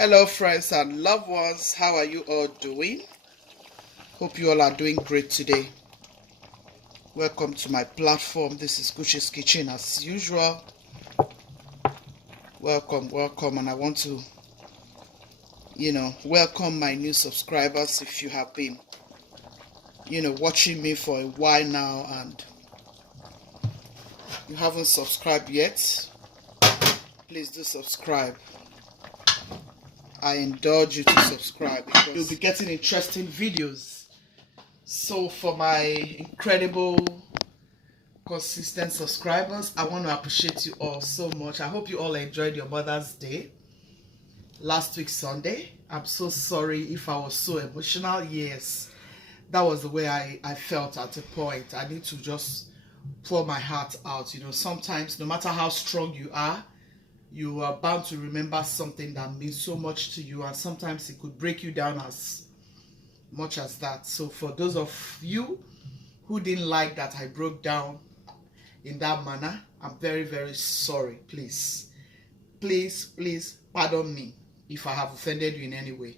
Hello friends and loved ones, how are you all doing? Hope you all are doing great today. Welcome to my platform. This is Egwusi's Kitchen as usual. Welcome, and I want to welcome my new subscribers. If you have been watching me for a while now and you haven't subscribed yet, please do subscribe. I indulge you to subscribe because you'll be getting interesting videos. So for my incredible consistent subscribers, I want to appreciate you all so much. I hope you all enjoyed your Mother's Day last week Sunday. I'm so sorry if I was so emotional. Yes, that was the way I felt at a point. I need to just pour my heart out. Sometimes no matter how strong you are bound to remember something that means so much to you, and sometimes it could break you down as much as that. So for those of you who didn't like that I broke down in that manner, I'm very, very sorry. Please pardon me if I have offended you in any way,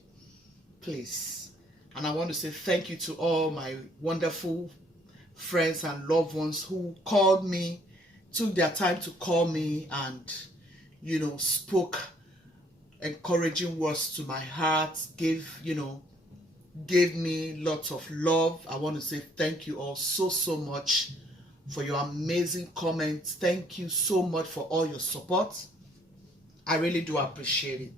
please. And I want to say thank you to all my wonderful friends and loved ones who called me, took their time to call me, and spoke encouraging words to my heart, gave me lots of love. I want to say thank you all so much for your amazing comments. Thank you so much for all your support. I really do appreciate it,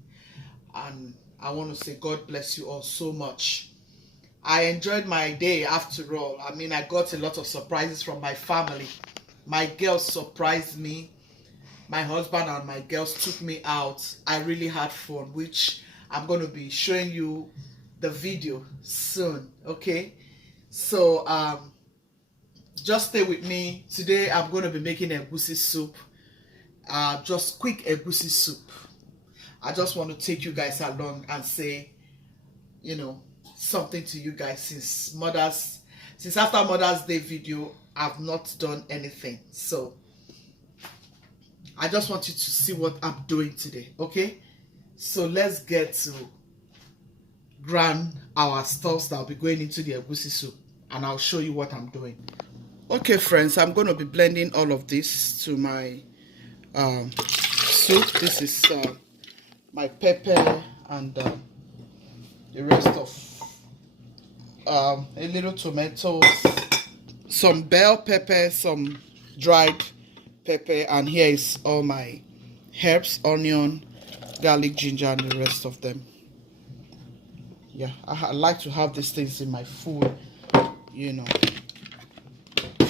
and I want to say God bless you all so much. I enjoyed my day after all. I mean, I got a lot of surprises from my family. My girls surprised me. My husband and my girls took me out. I really had fun, which I'm going to be showing you the video soon. Okay, so just stay with me. Today I'm going to be making Egwusi soup. Just quick Egwusi soup. I just want to take you guys along and say something to you guys. Since after Mother's Day video, I've not done anything, so I just want you to see what I'm doing today. Okay, so let's get to grind our stuffs that will be going into the Egwusi soup, and I'll show you what I'm doing. Okay friends, I'm going to be blending all of this to my soup. This is my pepper and the rest of a little tomatoes, some bell pepper, some dried pepper, and here is all my herbs, onion, garlic, ginger, and the rest of them. Yeah, I like to have these things in my food. If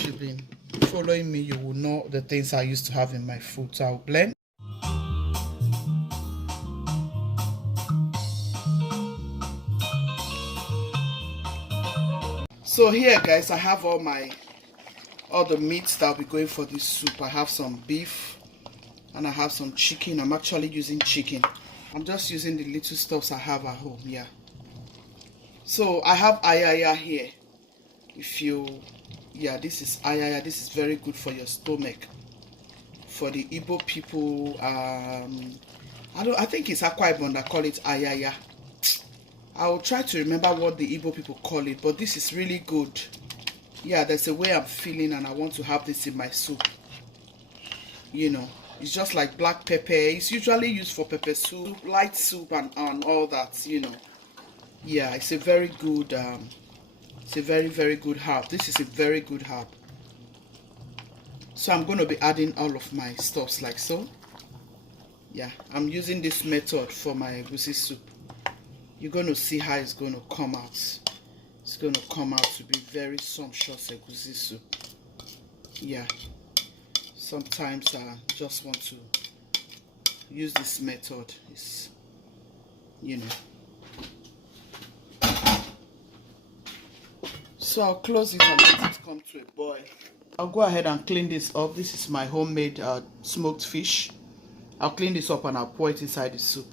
you've been following me, you will know the things I used to have in my food. So I'll blend. So here guys, I have all the meats that will be going for this soup. I have some beef and I have some chicken. I'm actually using chicken. I'm just using the little stuffs I have at home. Yeah, so I have ayaya here. This is ayaya. This is very good for your stomach. For the Igbo people, I think it's Akwa Ibom that call it ayaya. I will try to remember what the Igbo people call it, but this is really good. Yeah, there's a way I'm feeling and I want to have this in my soup. It's just like black pepper. It's usually used for pepper soup, light soup, and all that. Yeah, it's a very good it's a very, very good herb. This is a very good herb. So I'm going to be adding all of my stuffs like so. Yeah, I'm using this method for my Egwusi soup. You're going to see how it's going to come out. It's going to come out to be very sumptuous Egwusi soup. Yeah, sometimes I just want to use this method. It's so I'll close it and let it come to a boil. I'll go ahead and clean this up. This is my homemade smoked fish. I'll clean this up and I'll pour it inside the soup.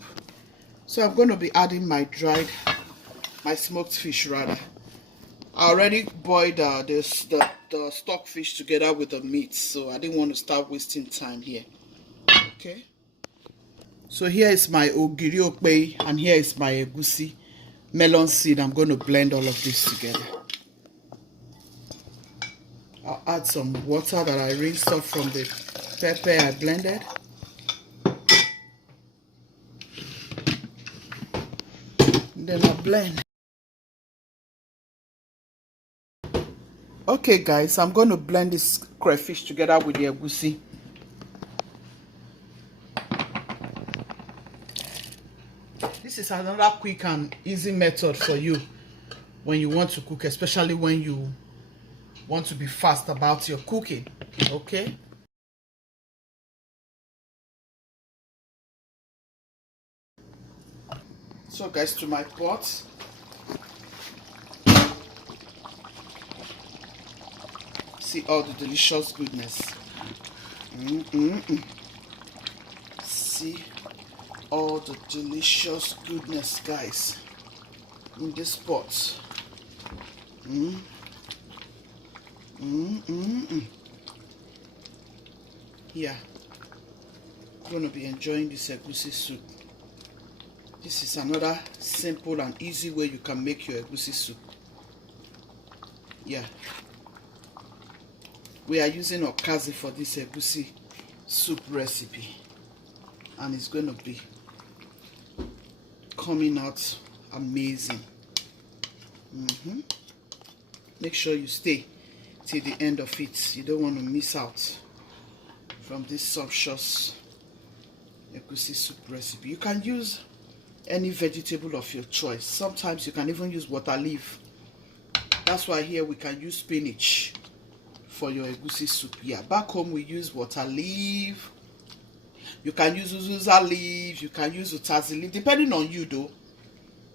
So I'm going to be adding my smoked fish rather. I already boiled the stock fish together with the meat, so I didn't want to start wasting time here. Okay, So here is my ogiri okpei and here is my egusi melon seed. I'm going to blend all of this together. I'll add some water that I rinsed off from the pepper I blended. And then I'll blend. Okay guys, I'm going to blend this crayfish together with the egusi. This is another quick and easy method for you when you want to cook, especially when you want to be fast about your cooking. Okay? So guys, to my pot. See all the delicious goodness. See all the delicious goodness, guys, in this pot. Yeah, I'm gonna be enjoying this egusi soup. This is another simple and easy way you can make your egusi soup. Yeah, we are using OKAZI for this egusi soup recipe, and it's going to be coming out amazing. Make sure you stay till the end of it. You don't want to miss out from this sumptuous egusi soup recipe. You can use any vegetable of your choice. Sometimes you can even use water leaf. That's why here we can use spinach for your egusi soup. Yeah, back home we use water leaf. You can use uzuza leaf, you can use utazi leaf, depending on you though.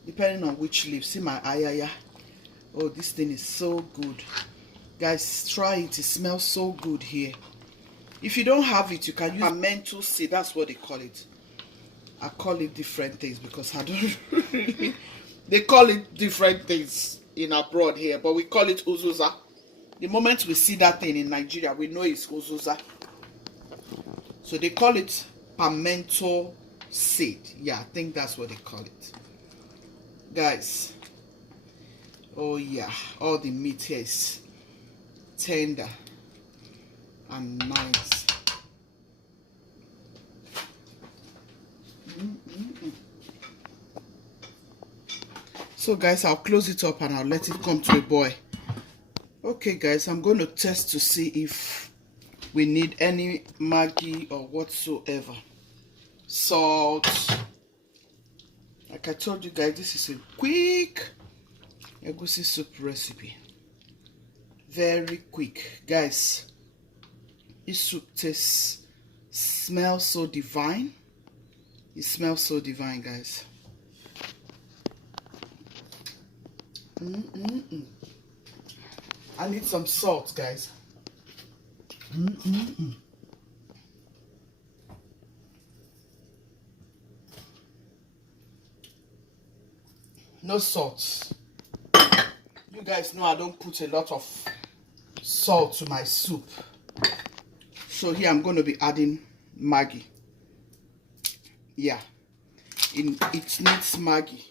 Depending on which leaf. See my ayaya. Oh, this thing is so good. Guys, try it. It smells so good here. If you don't have it, you can use pimento seed. That's what they call it. I call it different things because I don't really... They call it different things in abroad here, but we call it uzuza. The moment we see that thing in Nigeria, we know it's uzuza. So they call it pimento seed. Yeah, I think that's what they call it. Guys, oh yeah, all the meat here is tender and nice. So guys, I'll close it up and I'll let it come to a boil. Okay guys, I'm going to test to see if we need any Maggi or whatsoever. Salt. Like I told you guys, this is a quick egusi soup recipe. Very quick. Guys, this soup smells so divine. It smells so divine, guys. I need some salt, guys. No salt. You guys know I don't put a lot of salt to my soup. So here I'm going to be adding Maggi. Yeah, it needs Maggi.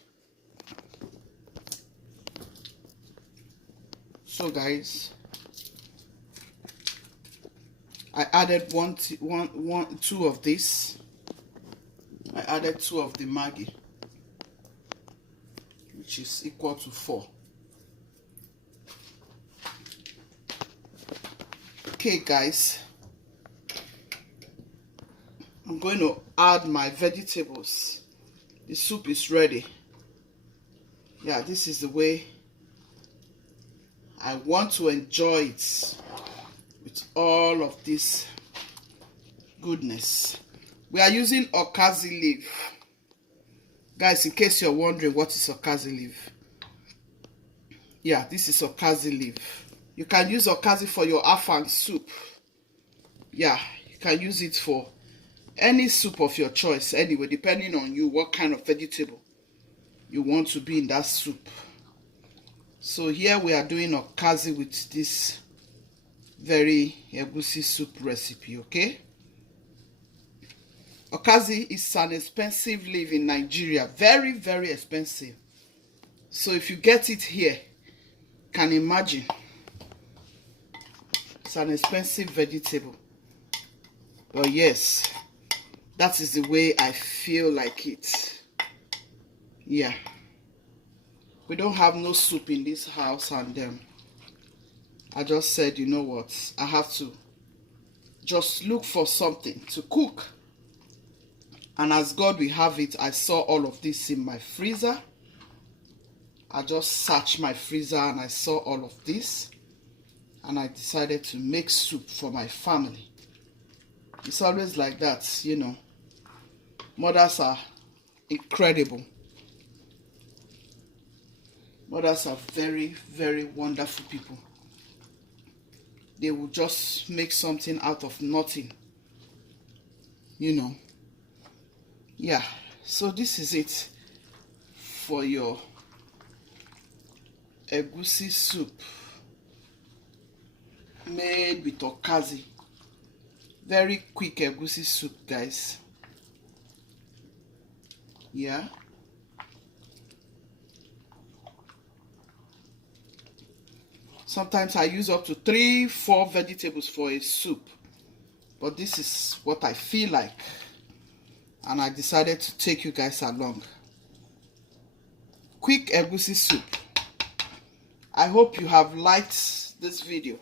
So guys, I added two of this. I added 2 of the Maggi, which is equal to 4. Okay guys, I'm going to add my vegetables. The soup is ready. Yeah, this is the way I want to enjoy it, with all of this goodness. We are using OKAZI leaf. Guys, in case you're wondering what is OKAZI leaf. Yeah, this is OKAZI leaf. You can use OKAZI for your afang soup. Yeah, you can use it for any soup of your choice. Anyway, depending on you, what kind of vegetable you want to be in that soup. So here we are doing OKAZI with this very egusi soup recipe, okay? OKAZI is an expensive leaf in Nigeria. Very, very expensive. So if you get it here, can imagine. It's an expensive vegetable. But yes, that is the way I feel like it. Yeah. We don't have no soup in this house, and I just said, you know what, I have to just look for something to cook. And as God will have it, I saw all of this in my freezer. I just searched my freezer and I saw all of this. And I decided to make soup for my family. It's always like that, you know. Mothers are incredible. Mothers are very, very wonderful people. They will just make something out of nothing. You know. Yeah. So this is it for your Egwusi soup. Made with OKAZI. Very quick Egwusi soup, guys. Yeah. Sometimes I use up to 3-4 vegetables for a soup. But this is what I feel like. And I decided to take you guys along. Quick Egwusi soup. I hope you have liked this video.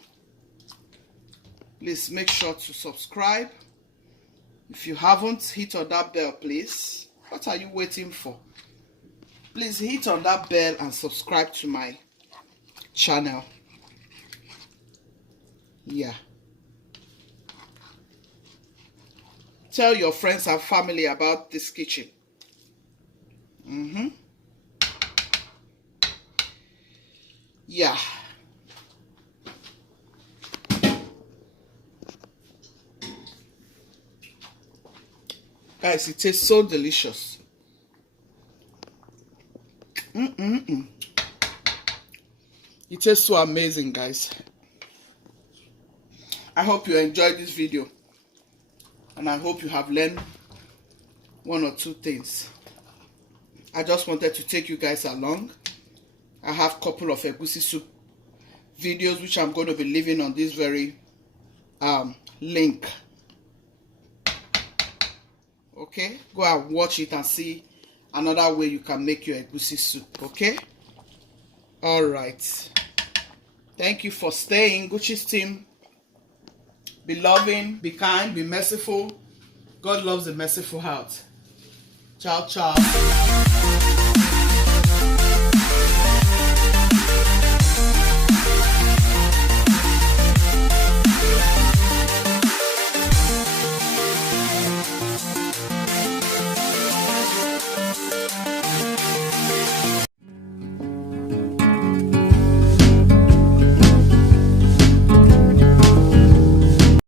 Please make sure to subscribe. If you haven't, hit on that bell, please. What are you waiting for? Please hit on that bell and subscribe to my channel. Yeah. Tell your friends and family about this kitchen. Yeah. Guys, it tastes so delicious. It tastes so amazing, guys. I hope you enjoyed this video. And I hope you have learned 1 or 2 things. I just wanted to take you guys along. I have a couple of Egwusi soup videos which I'm going to be leaving on this very link. Okay, go and watch it and see another way you can make your Egwusi soup. Okay, all right. Thank you for staying. Gucci's team, be loving, be kind, be merciful. God loves a merciful heart. Ciao, ciao.